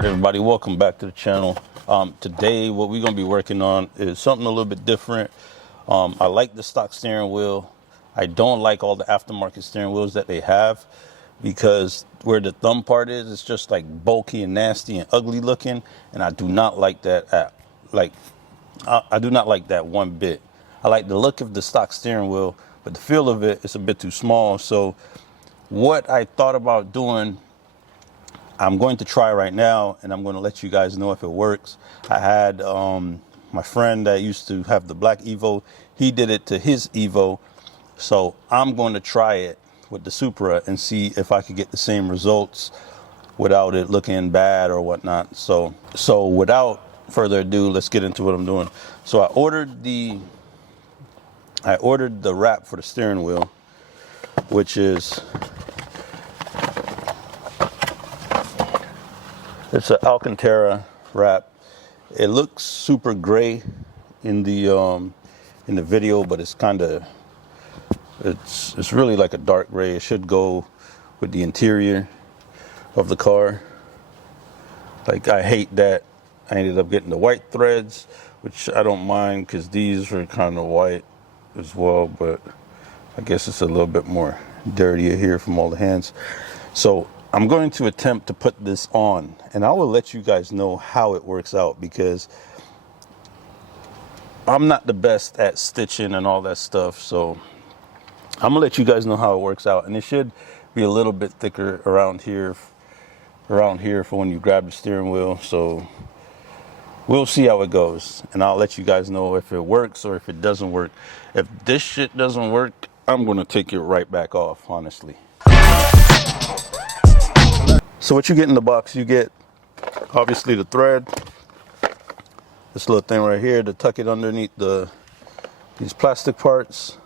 Alright everybody, welcome back to the channel. Today what we're going to be working on is something a little bit different. I like the stock steering wheel. I don't like all the aftermarket steering wheels that they have, because where the thumb part is, it's just like bulky and nasty and ugly looking, and I do not like that I do not like that one bit. I like the look of the stock steering wheel, but the feel of it is a bit too small. So what I thought about doing, I'm going to try right now, and I'm going to let you guys know if it works. I had my friend that used to have the black Evo. He did it to his Evo. So I'm going to try it with the Supra and see if I could get the same results without it looking bad or whatnot. So without further ado, let's get into what I'm doing. So I ordered the wrap for the steering wheel, which is, it's an Alcantara wrap. It looks super gray in the video, but it's it's really like a dark gray. It should go with the interior of the car. Like, I hate that I ended up getting the white threads, which I don't mind because these are kind of white as well, but I guess it's a little bit more dirtier here from all the hands. So I'm going to attempt to put this on, and I will let you guys know how it works out, because I'm not the best at stitching and all that stuff. So I'm gonna let you guys know how it works out, and it should be a little bit thicker around here for when you grab the steering wheel. So we'll see how it goes, and I'll let you guys know if it works or if it doesn't work. If this shit doesn't work, I'm gonna take it right back off, honestly. So what you get in the box, you get obviously the thread, this little thing right here to tuck it underneath these plastic parts,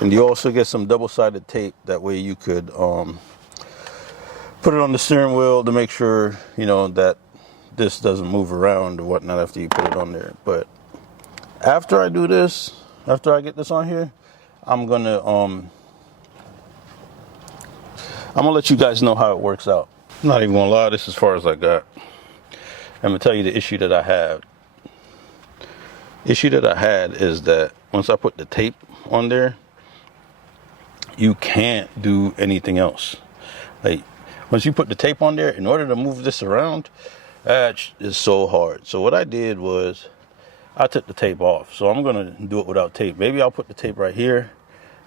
and you also get some double-sided tape. That way you could put it on the steering wheel to make sure, you know, that this doesn't move around or whatnot after you put it on there. But after I do this, after I get this on here, I'm gonna let you guys know how it works out. I'm not even gonna lie, this is as far as I got. I'm gonna tell you the issue that I had. Issue that I had is that once I put the tape on there, you can't do anything else. Like, once you put the tape on there, in order to move this around, that is so hard. So what I did was I took the tape off. So I'm gonna do it without tape. Maybe I'll put the tape right here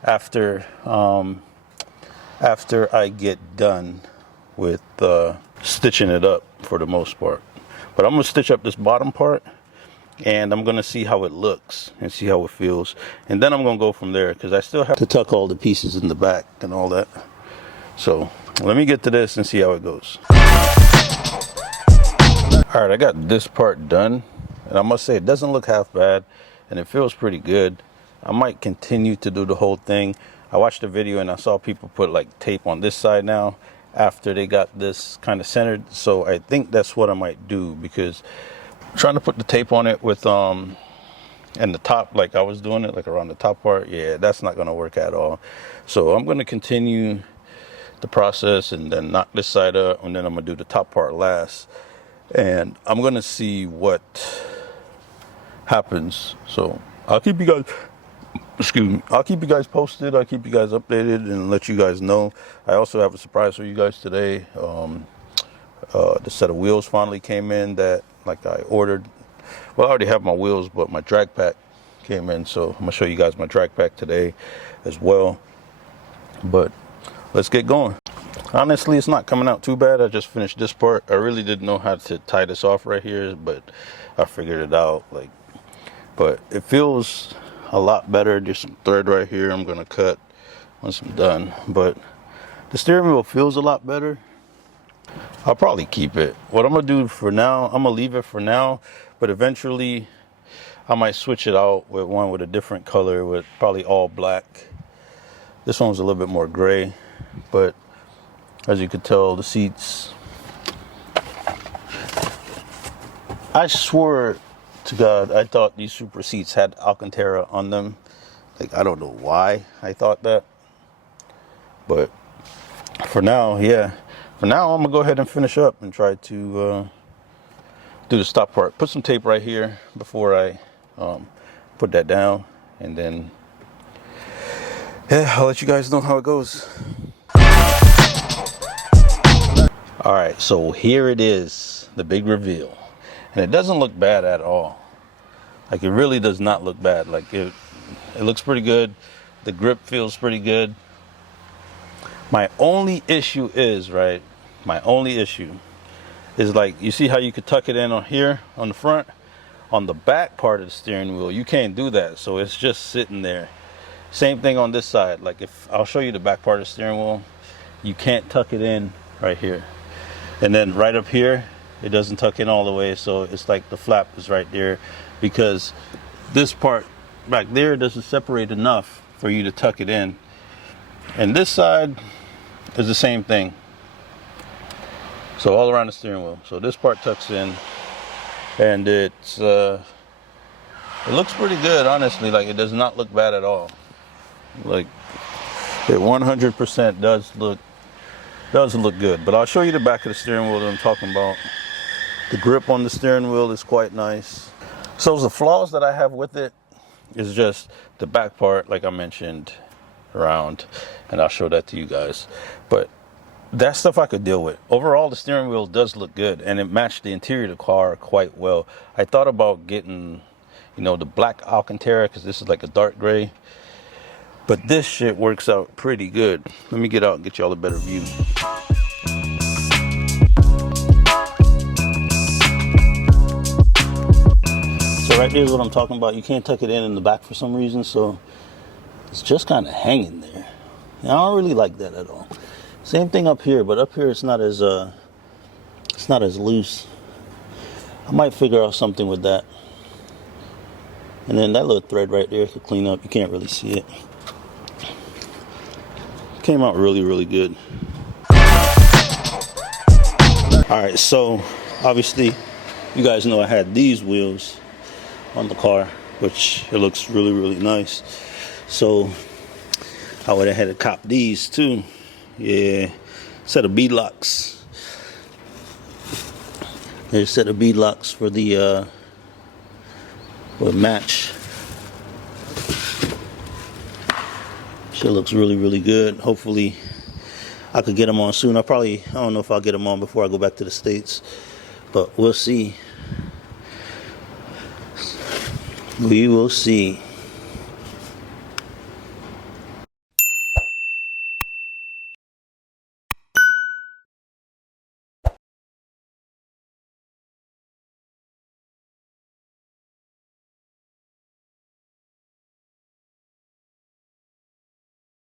after I get done with stitching it up for the most part. But I'm gonna stitch up this bottom part, and I'm gonna see how it looks and see how it feels, and then I'm gonna go from there, because I still have to tuck all the pieces in the back and all that. So let me get to this and see how it goes. All right, I got this part done, and I must say it doesn't look half bad, and it feels pretty good. I might continue to do the whole thing. I watched the video and I saw people put like tape on this side now after they got this kind of centered. So I think that's what I might do, because trying to put the tape on it with and the top, like I was doing it like around the top part, yeah, that's not gonna work at all. So I'm gonna continue the process and then knock this side up, and then I'm gonna do the top part last, and I'm gonna see what happens. So I'll keep you guys posted. I'll keep you guys updated and let you guys know. I also have a surprise for you guys today. The set of wheels finally came in that, like, I ordered. Well, I already have my wheels, but my drag pack came in, so I'm gonna show you guys my drag pack today as well. But let's get going. Honestly, it's not coming out too bad. I just finished this part. I really didn't know how to tie this off right here, but I figured it out. But it feels a lot better. There's some thread right here I'm gonna cut once I'm done, but the steering wheel feels a lot better. I'll probably keep it. What I'm gonna do for now, I'm gonna leave it for now, but eventually I might switch it out with one with a different color, with probably all black. This one's a little bit more gray, but as you could tell, the seats, I swore to God, I thought these Supra seats had Alcantara on them. Like, I don't know why I thought that, but for now, yeah, for now, I'm gonna go ahead and finish up and try to do the stop part. Put some tape right here before I put that down, and then yeah, I'll let you guys know how it goes. All right, so here it is, the big reveal, and it doesn't look bad at all. Like, it really does not look bad. Like, it looks pretty good. The grip feels pretty good. My only issue is, right, like, you see how you could tuck it in on here on the front? On the back part of the steering wheel, you can't do that, so it's just sitting there. Same thing on this side. Like, if I'll show you the back part of the steering wheel, you can't tuck it in right here. And then right up here, it doesn't tuck in all the way, so it's like the flap is right there, because this part back there doesn't separate enough for you to tuck it in. And this side is the same thing. So all around the steering wheel. So this part tucks in, and it looks pretty good, honestly. Like, it does not look bad at all. Like, it 100% does look good. But I'll show you the back of the steering wheel that I'm talking about. The grip on the steering wheel is quite nice. So the flaws that I have with it is just the back part, like I mentioned, around, and I'll show that to you guys. But that stuff I could deal with. Overall, the steering wheel does look good, and it matched the interior of the car quite well. I thought about getting, the black Alcantara, because this is like a dark gray. But this shit works out pretty good. Let me get out and get y'all a better view. So right here's what I'm talking about. You can't tuck it in the back for some reason, so it's just kind of hanging there. And I don't really like that at all. Same thing up here, but up here it's not as loose. I might figure out something with that. And then that little thread right there to clean up. You can't really see it. Came out really, really good. Alright, so obviously you guys know I had these wheels on the car, which it looks really, really nice. So I would have had to cop these too. Yeah, set of beadlocks. There's a set of beadlocks for the would match. Shit looks really, really good. Hopefully I could get them on soon. I don't know if I'll get them on before I go back to the States, but we'll see. We will see.